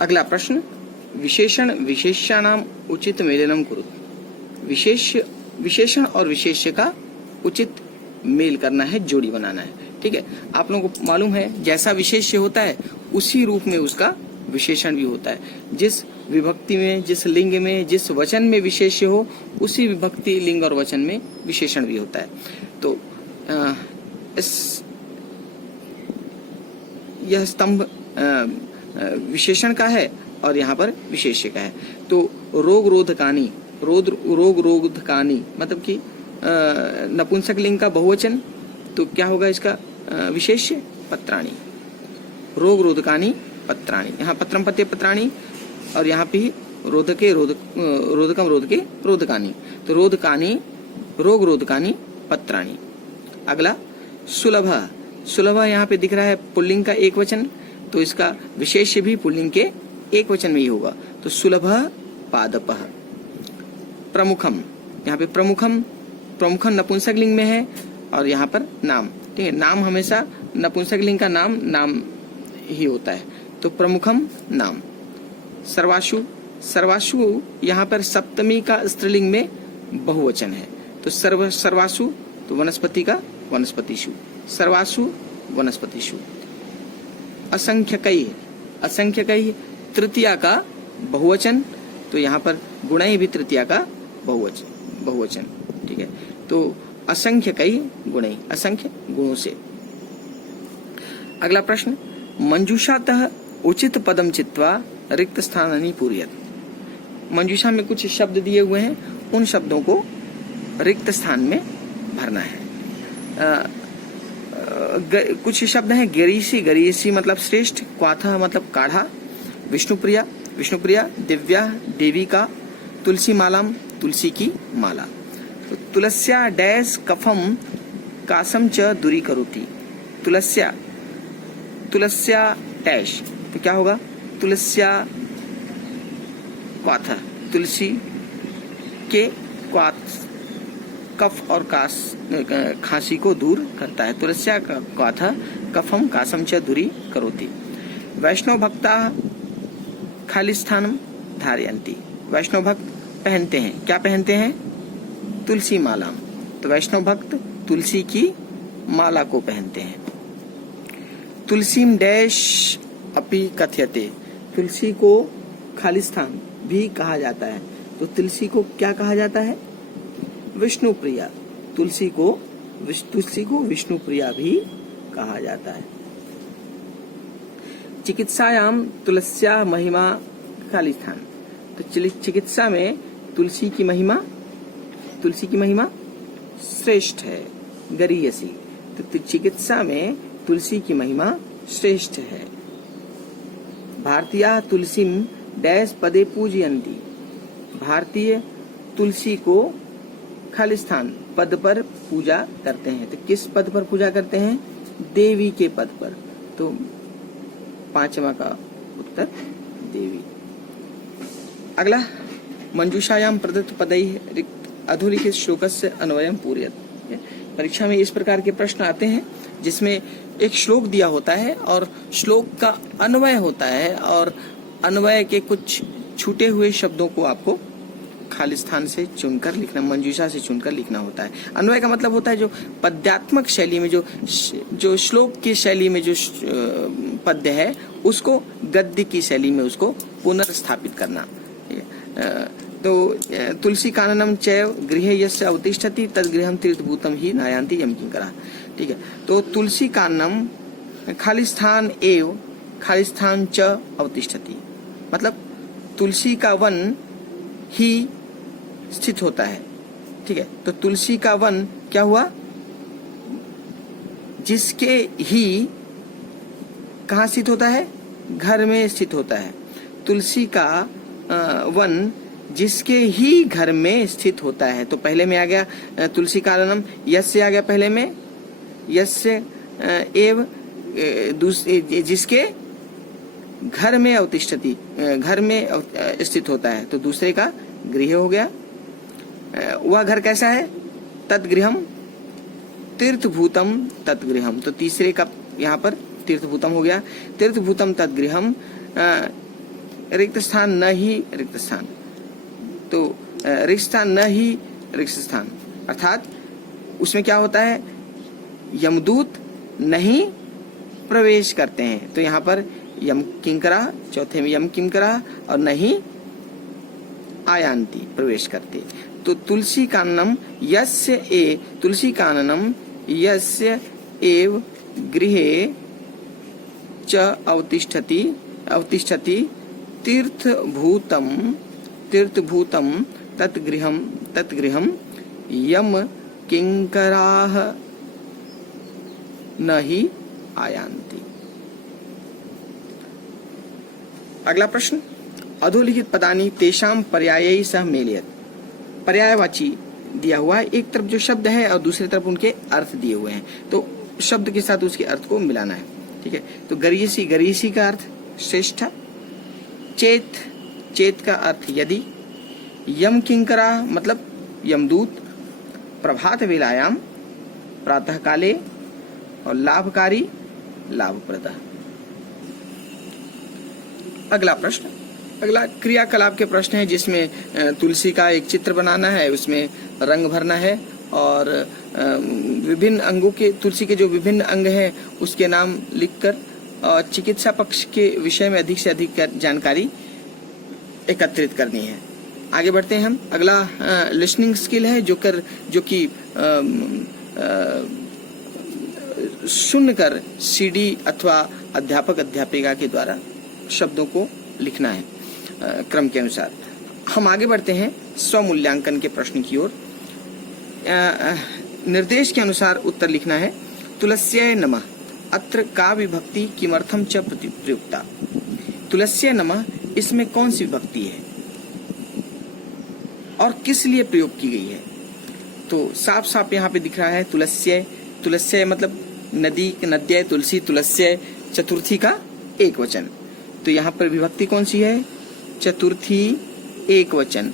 अगला प्रश्न, विशेषण विशेष्याणाम उचित मेलनम कुरुत। विशेषण और विशेष्य का उचित मेल करना है, जोड़ी बनाना है। ठीक है, आप लोगों को मालूम है जैसा विशेष्य होता है उसी रूप में उसका विशेषण भी होता है। जिस विभक्ति में, जिस लिंग में, जिस वचन में विशेष्य हो उसी विभक्ति, लिंग और वचन में विशेषण भी होता है। तो यह स्तंभ विशेषण का है और यहाँ पर विशेष्य का है। तो रोग रोधकानी, रोग रोधकानी मतलब कि नपुंसक लिंग का बहुवचन, तो क्या होगा इसका विशेष्य? पत्राणि। रोग रोधकानी पत्राणि, यहाँ पत्रम पत्य पत्राणि और यहाँ पे रोधके रोधकम रोधके रोधकानी, तो रोधकानी, रोग रोधकानी पत्राणि। अगला सुलभ, सुलभ यहाँ पे दिख रहा है पुल्लिंग का एक वचन, तो इसका विशेष्य भी पुल्लिंग के एक वचन में ही होगा, तो सुलभ पादपः। प्रमुखम, यहाँ पे प्रमुखम, प्रमुखम नपुंसक लिंग में है और यहाँ पर नाम। ठीक है, नाम हमेशा नपुंसक लिंग का नाम ही होता है, तो प्रमुखम नाम। सर्वाशु, सर्वाशु यहाँ पर सप्तमी का स्त्रीलिंग में बहुवचन है, तो सर्वासु तो वनस्पति का वनस्पतिषु, सर्वासु वनस्पतिषु। असंख्यकैः, असंख्यकैः तृतीया का बहुवचन, तो यहाँ पर गुणैः भी तृतीया का बहुवचन। ठीक है, तो असंख्यकैः गुणैः, असंख्य गुणों से। अगला प्रश्न, मंजूषातः उचित पदम चित्वा रिक्त स्थानानि पूरयत। मंजूषा में कुछ शब्द दिए हुए हैं, उन शब्दों को रिक्त स्थान में भरना है। कुछ शब्द हैं गिरीशी, गिरीशी मतलब श्रेष्ठ, क्वाथा मतलब काढ़ा, विष्णुप्रिया, विष्णुप्रिया, दिव्या, देवी का, तुलसी मालाम, तुलसी की माला। तो तुलस्या डैश कफम कासम च दूरी करोति। तुलस्या, तुलस्या डैश, तो क्या होगा? तुलस्या क्वाथा, तुलसी के क्वाथ, कफ और खांसी को दूर करता है। तुलस्या क्वाथा कफम कासम च दूरी करोति। वैष्णव भक्ता खाली स्थानम धारयन्ति। वैष्णव भक्त पहनते हैं, क्या पहनते हैं? तुलसी माला। तो वैष्णव भक्त तुलसी की माला को पहनते हैं। तुलसीम डैश अपि कथ्यते। तुलसी को खाली स्थान भी कहा जाता है, तो तुलसी को क्या कहा जाता है? विष्णु प्रिया। तुलसी को विष्णु प्रिया भी कहा जाता है। चिकित्सायाम तुलस्या महिमा खाली स्थान। तो चिकित्सा में तुलसी की महिमा श्रेष्ठ है, गरीयसी। तो चिकित्सा में तुलसी की महिमा श्रेष्ठ है। भारतीय तुलसीम डैश पदे पूजयन्ति। भारतीय तुलसी को खाली स्थान पद पर पूजा करते हैं। तो किस पद पर पूजा करते हैं? देवी के पद पर। तो पांचवा का उत्तर देवी। अगला, मंजूषायाम प्रदत्त पदैः रिक्त अधोलिखित श्लोकस्य अन्वयम् पूरयत। परीक्षा में इस प्रकार के प्रश्न आते हैं जिसमें एक श्लोक दिया होता है और श्लोक का अन्वय होता है, और अन्वय के कुछ छूटे हुए शब्दों को आपको खाली स्थान से चुनकर लिखना, मंजूषा से चुनकर लिखना होता है। अन्वय का मतलब होता है जो पद्यात्मक शैली में, जो श्लोक की शैली में जो पद्य है उसको गद्य की शैली में उसको पुनर्स्थापित करना। तो तुलसी काननम चैव गृहे यस्य अवतिष्ठति तद गृहम तीर्थभूतम ही नायान्ति यम किंकरा। ठीक है, तो तुलसी काननम खाली स्थान एव खाली स्थान च अवतिष्ठति, मतलब तुलसी का वन ही स्थित होता है। ठीक है, तो तुलसी का वन क्या हुआ? जिसके ही कहाँ स्थित होता है? घर में स्थित होता है। तुलसी का वन जिसके ही घर में स्थित होता है। तो पहले में आ गया तुलसी काननम, यस्य आ गया पहले में, यस्य एव जिसके घर में अवतिष्ठति, घर में स्थित होता है, तो दूसरे का गृह हो गया। वह घर कैसा है? तद्गृहम तीर्थभूतम तद्गृहम, तो तीसरे का यहाँ पर तीर्थभूतम हो गया। तीर्थभूतम तद्गृहम रिक्त स्थान, न ही रिक्त स्थान। तो रिक्त स्थान, न ही रिक्त स्थान, अर्थात उसमें क्या होता है, यमदूत नहीं प्रवेश करते हैं। तो यहाँ पर यम किंकरा, चौथे में यम किंकरा और नहीं आयान्ति, प्रवेश करते। तो तुलसी काननम यस्य एव गृहे च अवतिष्ठति तीर्थभूतम तत्गृहम यम किंकराः न ही आयान्ति। अगला प्रश्न, अधोलिखित पदानि तेषां पर्यायैः सह मेलयेत्। पर्यायवाची दिया हुआ है, एक तरफ जो शब्द है और दूसरी तरफ उनके अर्थ दिए हुए हैं, तो शब्द के साथ उसके अर्थ को मिलाना है। ठीक है, तो गरीयसी, गरीयसी का अर्थ श्रेष्ठ। चेत, चेत का अर्थ यदि। यम किंकरा मतलब यमदूत। प्रभात वेलायाम, प्रातः काले। और लाभकारी, लाभप्रद। अगला प्रश्न, अगला क्रियाकलाप के प्रश्न है, जिसमें तुलसी का एक चित्र बनाना है, उसमें रंग भरना है और विभिन्न अंगों के, तुलसी के जो विभिन्न अंग हैं उसके नाम लिखकर और चिकित्सा पक्ष के विषय में अधिक से अधिक जानकारी एकत्रित करनी है। आगे बढ़ते हैं हम। अगला लिसनिंग स्किल है, जो कि सुनकर सीडी अथवा अध्यापक अध्यापिका के द्वारा शब्दों को लिखना है क्रम के अनुसार। हम आगे बढ़ते हैं स्वमूल्यांकन के प्रश्न की ओर। निर्देश के अनुसार उत्तर लिखना है। तुलस्यै नमः, अत्र का विभक्ति किमर्थम च प्रयुक्ता। तुलस्यै नमः, इसमें कौन सी विभक्ति है और किस लिए प्रयोग की गई है। तो साफ साफ यहाँ पे दिख रहा है तुलस्यै। तुलस्यै मतलब नदी, नद्यै तुलसी, तुलस्यै चतुर्थी का एक वचन। तो यहाँ पर विभक्ति कौन सी है, चतुर्थी एक वचन।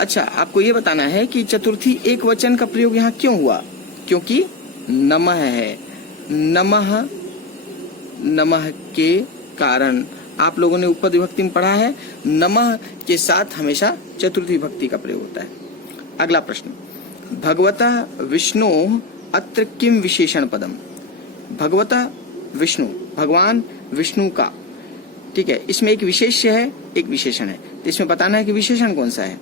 अच्छा, आपको ये बताना है कि चतुर्थी एक वचन का प्रयोग यहाँ क्यों हुआ, क्योंकि नमः है। नमः, नमः के कारण आप लोगों ने उपपद विभक्ति में पढ़ा है, नमः के साथ हमेशा चतुर्थी विभक्ति का प्रयोग होता है। अगला प्रश्न, भगवतः विष्णु अत्र किम विशेषण पदम। भगवतः विष्णु, भगवान विष्णु का, ठीक है, इसमें एक विशेष्य है, एक विशेषण है, तो इसमें बताना है कि विशेषण कौन सा है।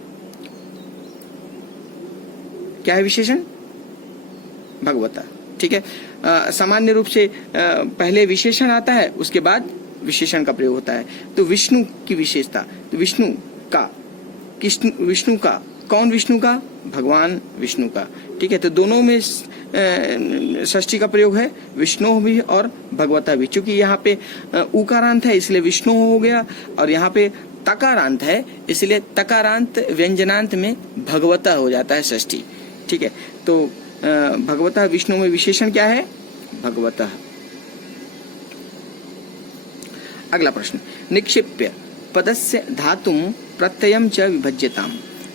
क्या है विशेषण, भगवता। ठीक है, सामान्य रूप से पहले विशेषण आता है, उसके बाद विशेषण का प्रयोग होता है। तो विष्णु की विशेषता, तो विष्णु का, विष्णु का, कौन विष्णु का, भगवान विष्णु का। ठीक है, तो दोनों में षष्ठी का प्रयोग है, विष्णु भी और भगवता भी। चूंकि यहाँ पे उकारांत है इसलिए विष्णु हो गया, और यहाँ पे तकारांत है इसलिए तकारांत व्यंजनांत में भगवता हो जाता है षष्ठी। ठीक है, तो भगवता विष्णु में विशेषण क्या है, भगवता। अगला प्रश्न, निक्षिप्य पदस्य धातुम प्रत्ययम च विभज्यताम।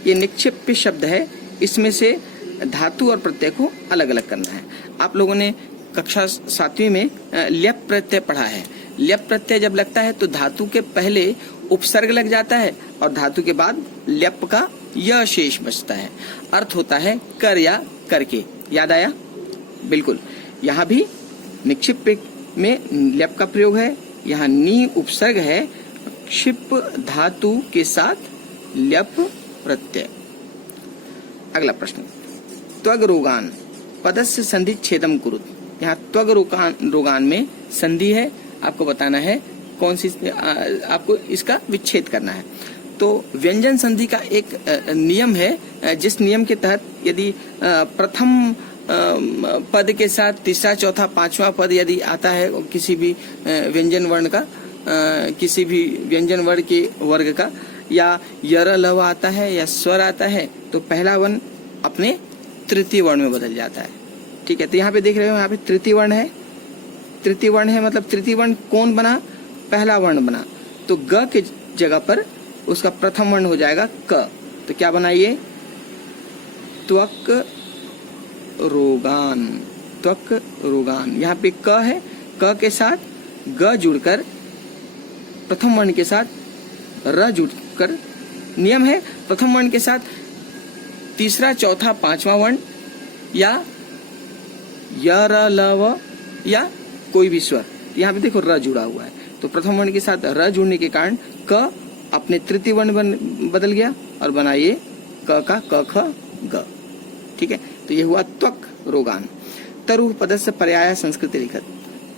ये निक्षिप्य शब्द है, इसमें से धातु और प्रत्यय को अलग अलग करना है। आप लोगों ने कक्षा 7वीं में ल्यप प्रत्यय पढ़ा है। ल्यप प्रत्यय जब लगता है तो धातु के पहले उपसर्ग लग जाता है और धातु के बाद ल्यप का य शेष बचता है। अर्थ होता है कर या करके। याद आया? बिल्कुल। यहाँ भी निक्षिप्य में ल्यप का प्रयोग है, यहाँ नी उपसर्ग है, क्षिप धातु के साथ ल्यप प्रत्यय। अगला प्रश्न, त्वग रोगान पदस्य संधि छेदम कुरुत। यहाँ त्वग रोगान में संधि है, आपको बताना है कौन सी, आपको इसका विच्छेद करना है। तो व्यंजन संधि का एक नियम है, जिस नियम के तहत यदि प्रथम पद के साथ तीसरा चौथा पांचवा पद यदि आता है किसी भी व्यंजन वर्ण का, किसी भी व्यंजन वर्ण के वर्ग का, या यर लव आता है या स्वर आता है, तो पहला वर्ण अपने तृतीय वर्ण में बदल जाता है। ठीक है, तो यहाँ पे देख रहे हो, यहाँ पे तृतीय वर्ण है। तृतीय वर्ण है मतलब तृतीय वर्ण कौन बना, पहला वर्ण बना। तो ग के जगह पर उसका प्रथम वर्ण हो जाएगा क। तो क्या बना ये, त्वक रोगान। त्वक रोगान, यहाँ पे क है, क के साथ ग जुड़कर प्रथम वर्ण के साथ र जुड़कर नियम है प्रथम वर्ण के साथ तीसरा, चौथा, पांचवा वर्ण या य, र, ल, व या कोई भी स्वर। यहाँ पे देखो र जुड़ा हुआ है, तो प्रथम वर्ण के साथ र जुड़ने के कारण क अपने तृतीय वर्ण बदल गया और बना ये क का क ख ग। ठीक है, तो ये हुआ त्वक रोगान। तरु पदस्य पर्याय संस्कृत लिखत।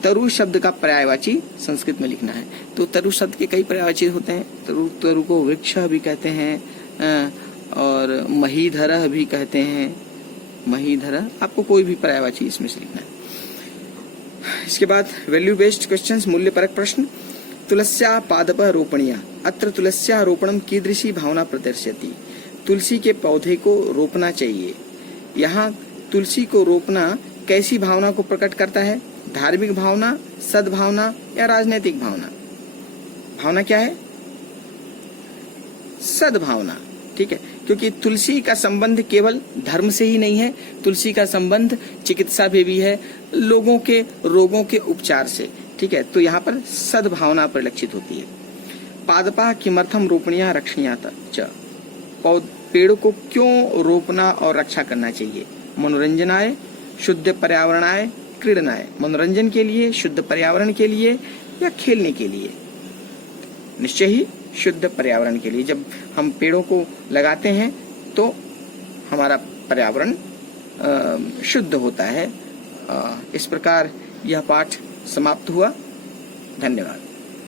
तरु शब्द का पर्यायवाची संस्कृत में लिखना है। तो तरु शब्द के कई पर्यायवाची होते हैं। तरु को वृक्ष भी कहते हैं और महीधर भी कहते हैं। महीधर, आपको कोई भी पर्यायवाची इसमें से लिखना है। इसके बाद वैल्यू बेस्ड क्वेश्चंस, मूल्य परक प्रश्न। तुलस्या पादप रोपणीया, अत्र तुलस्या रोपणम कीदृशी भावना प्रदर्शयति। तुलसी के पौधे को रोपना चाहिए। यहाँ तुलसी को रोपना कैसी भावना को प्रकट करता है? धार्मिक भावना, सद्भावना या राजनैतिक भावना? भावना क्या है? सद्भावना। ठीक है, क्योंकि तुलसी का संबंध केवल धर्म से ही नहीं है, तुलसी का संबंध चिकित्सा में भी है, लोगों के रोगों के उपचार से। ठीक है, तो यहाँ पर सद्भावना परिलक्षित होती है। पादपा किमर्थम रोपणीया रक्षणीया च। पेड़ को क्यों रोपना और रक्षा करना चाहिए? मनोरंजनाय, शुद्ध पर्यावरणाय, क्रीडनाय। मनोरंजन के लिए, शुद्ध पर्यावरण के लिए या खेलने के लिए? निश्चय ही शुद्ध पर्यावरण के लिए। जब हम पेड़ों को लगाते हैं तो हमारा पर्यावरण शुद्ध होता है। इस प्रकार यह पाठ समाप्त हुआ। धन्यवाद।